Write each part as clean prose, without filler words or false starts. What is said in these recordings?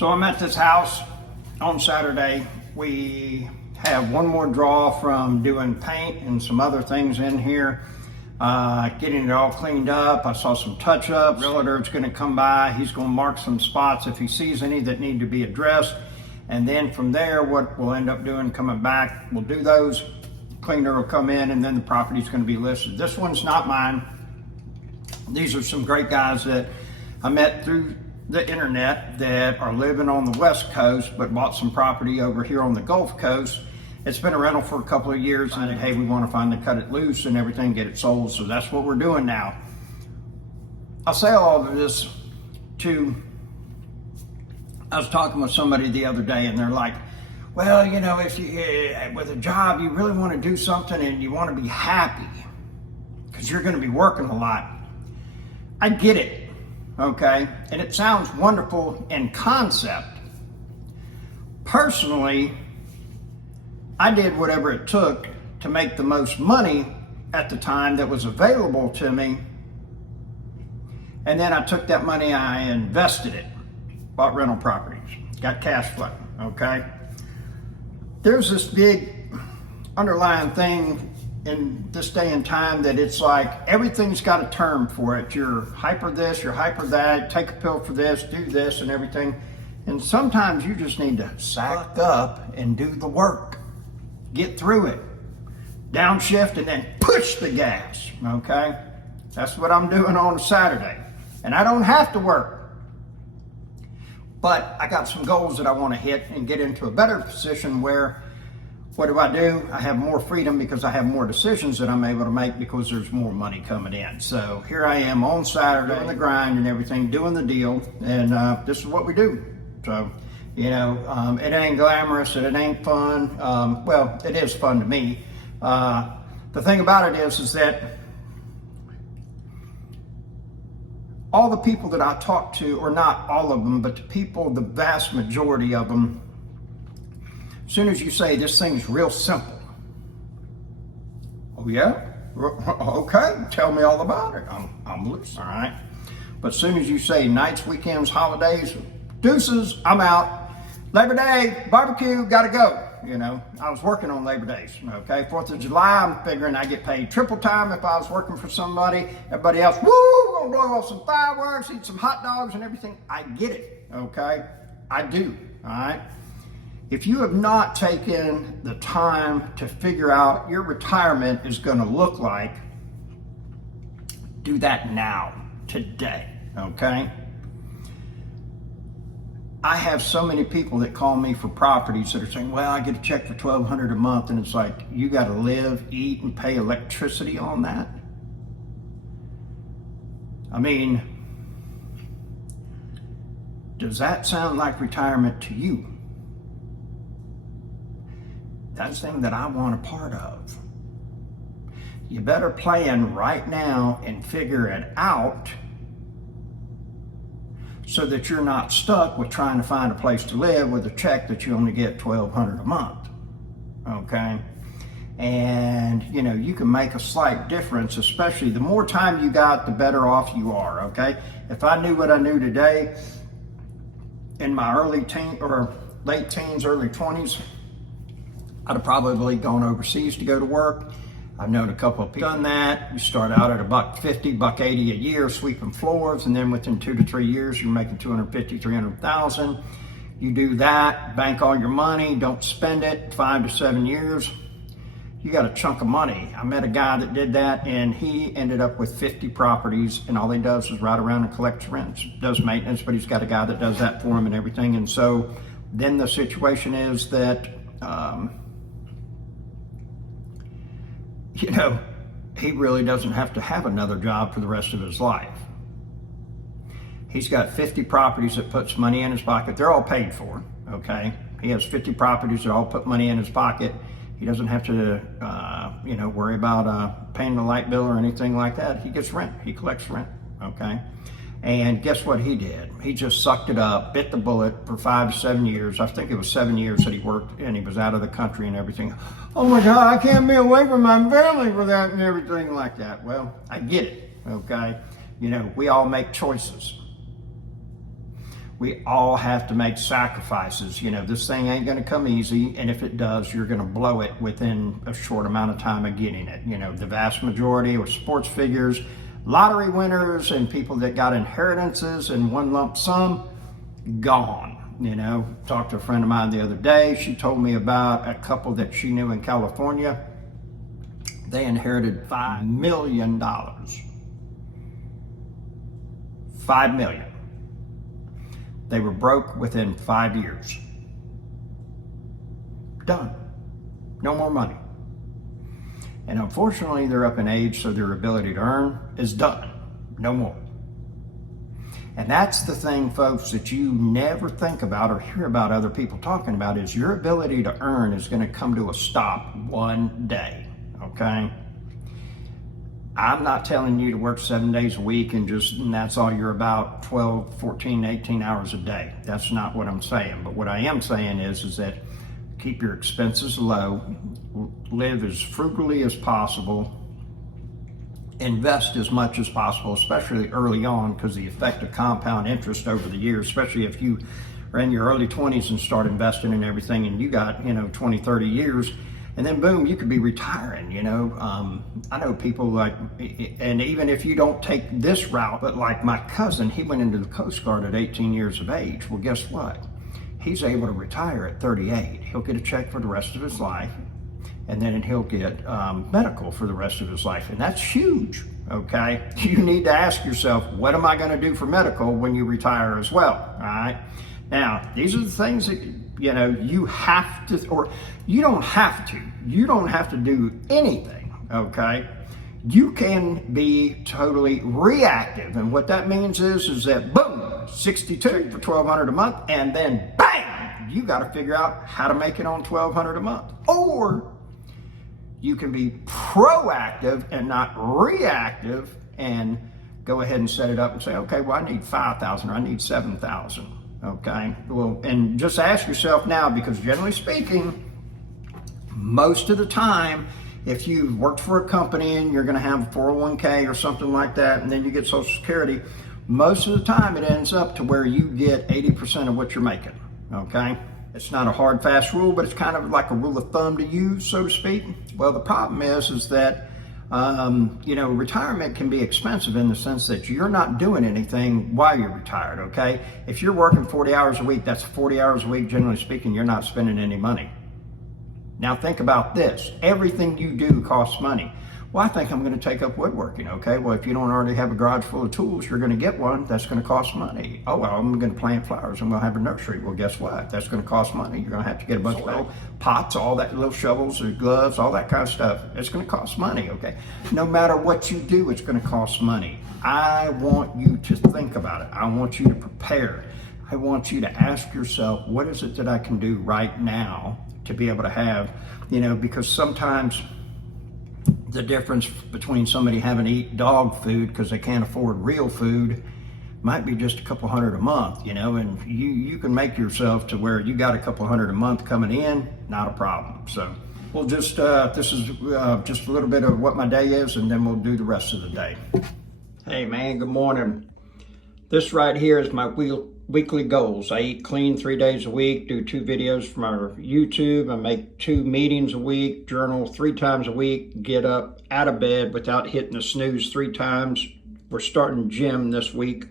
So I'm at this house on Saturday. We have one more draw from doing paint and some other things in here, getting it all cleaned up. I saw some touch-ups. Realtor's going to come by. He's going to mark some spots if he sees any that need to be addressed. And then from there, what we'll end up doing, coming back, we'll do those. Cleaner will come in, and then the property's going to be listed. This one's not mine. These are some great guys that I met through the internet that are living on the West Coast, but bought some property over here on the Gulf Coast. It's been a rental for a couple of years, and hey, we want to finally cut it loose and everything, get it sold. So that's what we're doing now. I'll say all of this I was talking with somebody the other day, and they're like, well, you know, if you, with a job, you really want to do something and you want to be happy because you're going to be working a lot. I get it, okay? And it sounds wonderful in concept. Personally, I did whatever it took to make the most money at the time that was available to me. And then I took that money, I invested it, bought rental properties, got cash flow, okay? There's this big underlying thing in this day and time that it's like everything's got a term for it. You're hyper this, you're hyper that, take a pill for this, do this and everything. And sometimes you just need to sack up and do the work. Get through it. Downshift and then push the gas, okay? That's what I'm doing on a Saturday. And I don't have to work. But I got some goals that I want to hit and get into a better position where, what do? I have more freedom because I have more decisions that I'm able to make because there's more money coming in. So here I am on Saturday, on the grind and everything, doing the deal, and this is what we do. So, you know, it ain't glamorous and it ain't fun. Well, it is fun to me. The thing about it is that all the people that I talk to, or not all of them, but the people, the vast majority of them, as soon as you say this thing's real simple, oh yeah? Okay, tell me all about it. I'm loose, all right? But as soon as you say nights, weekends, holidays, deuces, I'm out. Labor Day, barbecue, gotta go. You know, I was working on Labor Days, okay? 4th of July, I'm figuring I get paid triple time if I was working for somebody. Everybody else, woo, gonna blow off some fireworks, eat some hot dogs and everything. I get it, okay? I do, all right? If you have not taken the time to figure out your retirement is gonna look like, do that now, today, okay? I have so many people that call me for properties that are saying, well, I get a check for $1,200 a month, and it's like, you got to live, eat, and pay electricity on that? I mean, does that sound like retirement to you? That's the thing that I want a part of. You better plan right now and figure it out so that you're not stuck with trying to find a place to live with a check that you only get $1,200 a month, okay? And, you know, you can make a slight difference, especially the more time you got, the better off you are, okay? If I knew what I knew today in my early teens or late teens, early 20s, I'd have probably gone overseas to go to work. I've known a couple of people done that. You start out at $150, $180 a year sweeping floors, and then within 2 to 3 years, you're making $250,000, $300,000. You do that, bank all your money, don't spend it, 5 to 7 years. You got a chunk of money. I met a guy that did that, and he ended up with 50 properties, and all he does is ride around and collects rents, does maintenance, but he's got a guy that does that for him and everything. And so then the situation is that, you know, he really doesn't have to have another job for the rest of his life. He's got 50 properties that puts money in his pocket. They're all paid for, okay? He has 50 properties that all put money in his pocket. He doesn't have to, you know, worry about paying the light bill or anything like that. He gets rent, he collects rent, okay? And guess what he did? He just sucked it up, bit the bullet for 5 to 7 years. I think it was 7 years that he worked, and he was out of the country and everything. Oh my God, I can't be away from my family for that and everything like that. Well, I get it, okay? You know, we all make choices. We all have to make sacrifices. You know, this thing ain't gonna come easy, and if it does, you're gonna blow it within a short amount of time of getting it. You know, the vast majority of sports figures, lottery winners, and people that got inheritances in one lump sum, gone. You know, talked to a friend of mine the other day. She told me about a couple that she knew in California. They inherited $5 million. $5 million. They were broke within 5 years. Done. No more money. And unfortunately, they're up in age, so their ability to earn is done. No more. And that's the thing, folks, that you never think about or hear about other people talking about, is your ability to earn is going to come to a stop one day, okay? I'm not telling you to work 7 days a week and that's all you're about, 12, 14, 18 hours a day. That's not what I'm saying. But what I am saying is that keep your expenses low, live as frugally as possible, invest as much as possible, especially early on, because the effect of compound interest over the years, especially if you are in your early 20s and start investing in everything and you got, 20, 30 years, and then boom, you could be retiring, I know people like, and even if you don't take this route, but like my cousin, he went into the Coast Guard at 18 years of age. Well, guess what? He's able to retire at 38. He'll get a check for the rest of his life, and then he'll get medical for the rest of his life. And that's huge, okay? You need to ask yourself, what am I gonna do for medical when you retire as well, all right? Now, these are the things that, you have to, or you don't have to do anything, okay? You can be totally reactive. And what that means is that boom, 62 for $1,200 a month, and then bang, you gotta figure out how to make it on $1,200 a month. Or you can be proactive and not reactive and go ahead and set it up and say, okay, well, I need 5,000 or I need 7,000, okay? Well, and just ask yourself now, because generally speaking, most of the time, if you've worked for a company and you're gonna have a 401k or something like that, and then you get Social Security, most of the time it ends up to where you get 80% of what you're making, okay? It's not a hard, fast rule, but it's kind of like a rule of thumb to use, so to speak. Well, the problem is that, retirement can be expensive in the sense that you're not doing anything while you're retired, okay? If you're working 40 hours a week, that's 40 hours a week, generally speaking, you're not spending any money. Now think about this. Everything you do costs money. Well, I think I'm going to take up woodworking. Okay, well, if you don't already have a garage full of tools, you're going to get one. That's going to cost money. Oh, well, I'm going to plant flowers. I'm going to have a nursery. Well, guess what? That's going to cost money. You're going to have to get a bunch of little pots, all that, little shovels, or gloves, all that kind of stuff. It's going to cost money, okay? No matter what you do, it's going to cost money. I want you to think about it. I want you to prepare. I want you to ask yourself, what is it that I can do right now to be able to have, because sometimes the difference between somebody having to eat dog food because they can't afford real food might be just a couple hundred a month, and you can make yourself to where you got a couple hundred a month coming in, not a problem. So we'll just, this is just a little bit of what my day is, and then we'll do the rest of the day. Hey man, good morning. This right here is my weekly goals. I eat clean 3 days a week, do 2 videos for my YouTube, I make 2 meetings a week, journal 3 times a week, get up out of bed without hitting the snooze 3 times. We're starting gym this week.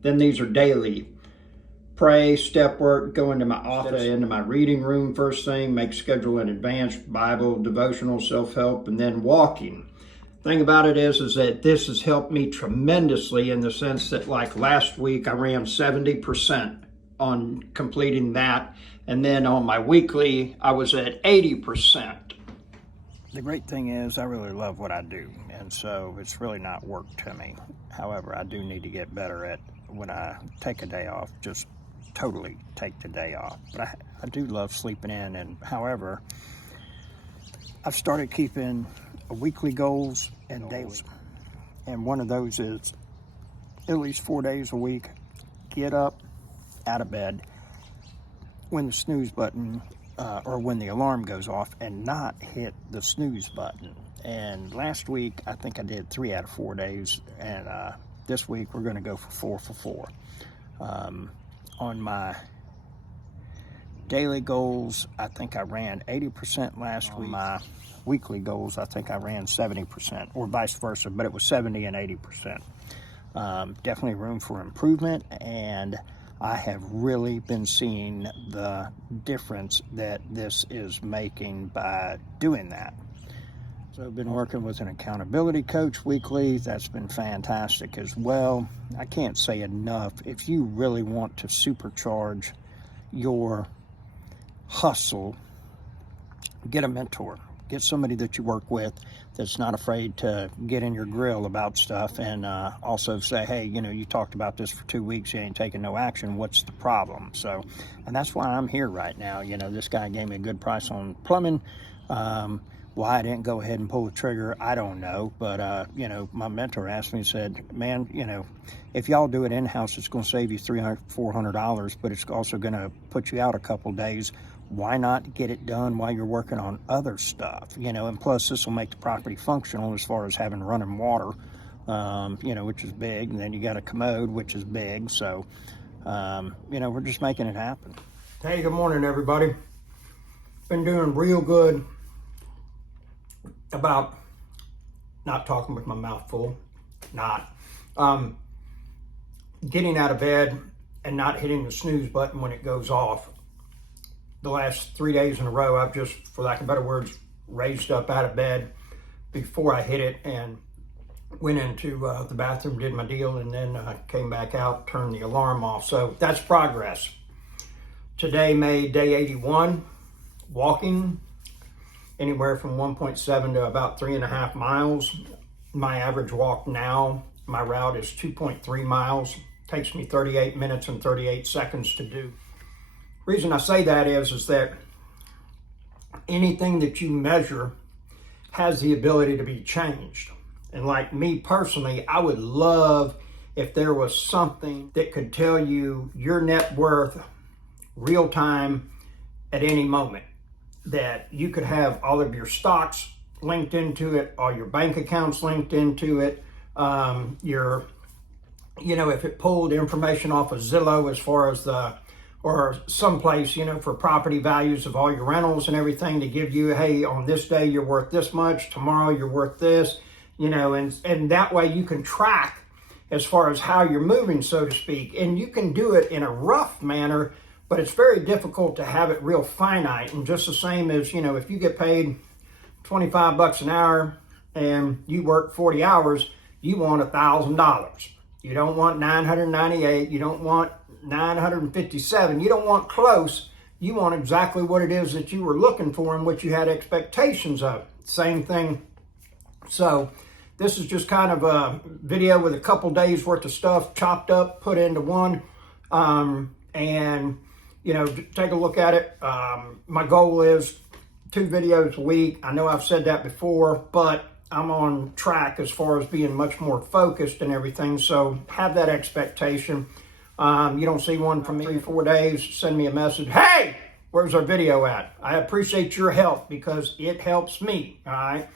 Then these are daily. Pray, step work, go into my office, into my reading room first thing, make schedule in advance, Bible, devotional, self-help, and then walking. Thing about it is that this has helped me tremendously in the sense that, like last week, I ran 70% on completing that. And then on my weekly, I was at 80%. The great thing is I really love what I do. And so it's really not work to me. However, I do need to get better at when I take a day off, just totally take the day off. But I do love sleeping in. And however, I've started keeping weekly goals and daily. And one of those is at least 4 days a week, get up out of bed when the snooze button or when the alarm goes off and not hit the snooze button. And last week, I think I did 3 out of 4 days. And this week, we're going to go for 4 for 4. on my daily goals, I think I ran 80% last week. My weekly goals, I think I ran 70%, or vice versa, but it was 70 and 80%. Definitely room for improvement, and I have really been seeing the difference that this is making by doing that. So I've been working with an accountability coach weekly. That's been fantastic as well. I can't say enough. If you really want to supercharge your hustle, get a mentor. Get somebody that you work with that's not afraid to get in your grill about stuff, and also say, hey, you talked about this for 2 weeks, you ain't taking no action. What's the problem? So, and that's why I'm here right now. This guy gave me a good price on plumbing. Why I didn't go ahead and pull the trigger, I don't know. But, my mentor asked me, said, man, if y'all do it in-house, it's going to save you $300, $400, but it's also going to put you out a couple days. Why not get it done while you're working on other stuff? And plus this will make the property functional as far as having running water, which is big. And then you got a commode, which is big. So, we're just making it happen. Hey, good morning, everybody. Been doing real good about not talking with my mouth full, getting out of bed and not hitting the snooze button when it goes off. The last 3 days in a row, I've just, for lack of better words, raised up out of bed before I hit it and went into the bathroom, did my deal, and then came back out, turned the alarm off. So that's progress. Today made day 81, walking anywhere from 1.7 to about 3.5 miles. My average walk now, my route is 2.3 miles. Takes me 38 minutes and 38 seconds to do. Reason I say that is that anything that you measure has the ability to be changed. And like me personally, I would love if there was something that could tell you your net worth real time at any moment, that you could have all of your stocks linked into it, all your bank accounts linked into it, if it pulled information off of Zillow as far as or someplace, for property values of all your rentals and everything, to give you, hey, on this day you're worth this much, tomorrow you're worth this, and that way you can track as far as how you're moving, so to speak. And you can do it in a rough manner, but it's very difficult to have it real finite. And just the same as, if you get paid $25 an hour and you work 40 hours, you want $1,000. You don't want 998, you don't want 957. You don't want close. You want exactly what it is that you were looking for and what you had expectations of. Same thing. So this is just kind of a video with a couple days worth of stuff chopped up, put into one. And, take a look at it. My goal is 2 videos a week. I know I've said that before, but I'm on track as far as being much more focused and everything. So have that expectation. You don't see one from me 3-4 days, send me a message. Hey, where's our video at? I appreciate your help because it helps me, all right?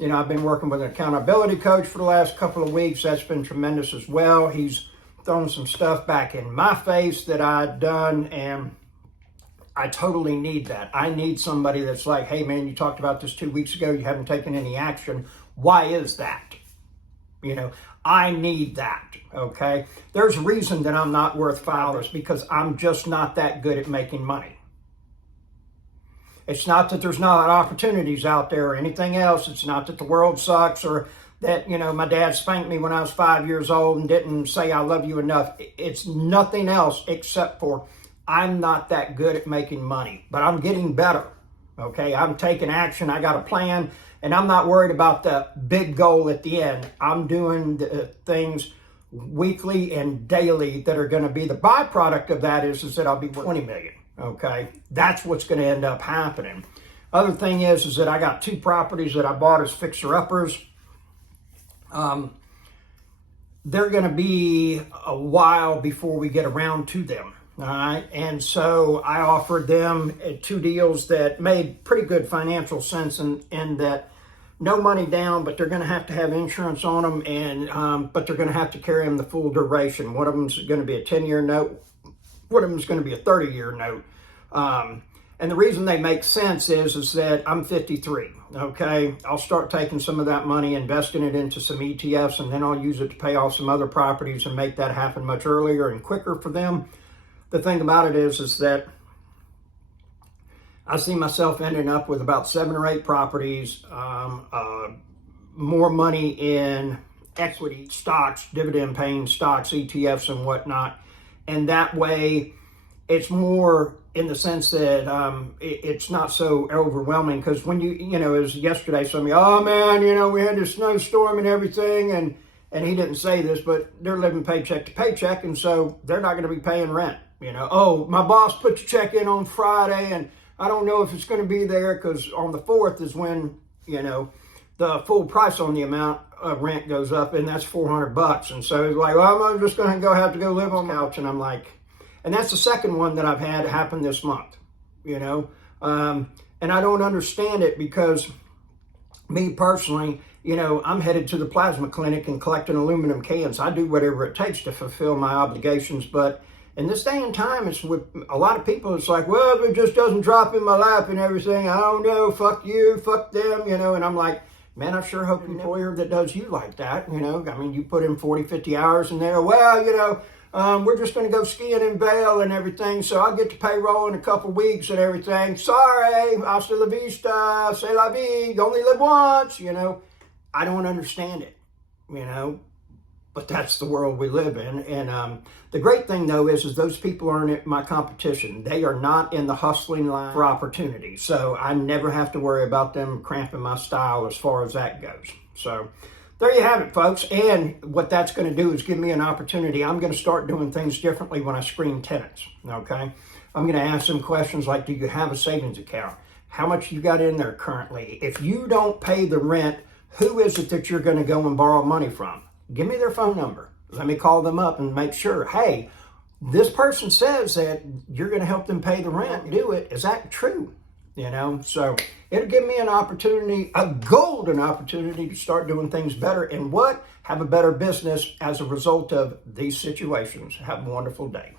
I've been working with an accountability coach for the last couple of weeks. That's been tremendous as well. He's thrown some stuff back in my face that I'd done, and I totally need that. I need somebody that's like, hey man, you talked about this 2 weeks ago, you haven't taken any action. Why is that? I need that, okay? There's a reason that I'm not worth $5 because I'm just not that good at making money. It's not that there's not opportunities out there or anything else. It's not that the world sucks or that, my dad spanked me when I was 5 years old and didn't say I love you enough. It's nothing else except for I'm not that good at making money, but I'm getting better, okay? I'm taking action. I got a plan. And I'm not worried about the big goal at the end. I'm doing the things weekly and daily that are going to be the byproduct of that is that I'll be 20 million. Okay, that's what's going to end up happening. Other thing is that I got 2 properties that I bought as fixer-uppers. They're going to be a while before we get around to them. All right, and so I offered them 2 deals that made pretty good financial sense, and that no money down, but they're going to have insurance on them, and but they're going to have to carry them the full duration. One of them's going to be a 10-year note. One of them is going to be a 30-year note. And the reason they make sense is that I'm 53, okay? I'll start taking some of that money, investing it into some ETFs, and then I'll use it to pay off some other properties and make that happen much earlier and quicker for them. The thing about it is that I see myself ending up with about 7 or 8 properties, more money in equity, stocks, dividend-paying stocks, ETFs, and whatnot. And that way, it's more in the sense that it's not so overwhelming. Because when you know, as yesterday, somebody, oh man, you know, we had this snowstorm and everything, and he didn't say this, but they're living paycheck to paycheck, and so they're not going to be paying rent. You know, oh, my boss put the check in on Friday, and I don't know if it's going to be there because on the 4th is when, you know, the full price on the amount of rent goes up, and that's $400. And so it's like, well, I'm just going to have to go live on the couch. And I'm like, and that's the second one that I've had happen this month, you know. And I don't understand it because me personally, you know, I'm headed to the plasma clinic and collecting aluminum cans. I do whatever it takes to fulfill my obligations, but in this day and time, it's with a lot of people, it's like, well, it just doesn't drop in my lap and everything. I don't know, fuck you, fuck them, you know. And I'm like, man, I sure hope an employer that does you like that, you know. I mean, you put in 40, 50 hours in there. Well, you know, we're just going to go skiing in Vail and everything, so I'll get to payroll in a couple weeks and everything. Sorry, hasta la vista, c'est la vie, you only live once, you know. I don't understand it, you know. But that's the world we live in. And the great thing, though, is those people aren't my competition. They are not in the hustling line for opportunity. So I never have to worry about them cramping my style as far as that goes. So there you have it, folks. And what that's going to do is give me an opportunity. I'm going to start doing things differently when I screen tenants, okay? I'm going to ask them questions like, do you have a savings account? How much you got in there currently? If you don't pay the rent, who is it that you're going to go and borrow money from? Give me their phone number. Let me call them up and make sure, hey, this person says that you're going to help them pay the rent. Do it. Is that true? You know, so it'll give me an opportunity, a golden opportunity to start doing things better and have a better business as a result of these situations. Have a wonderful day.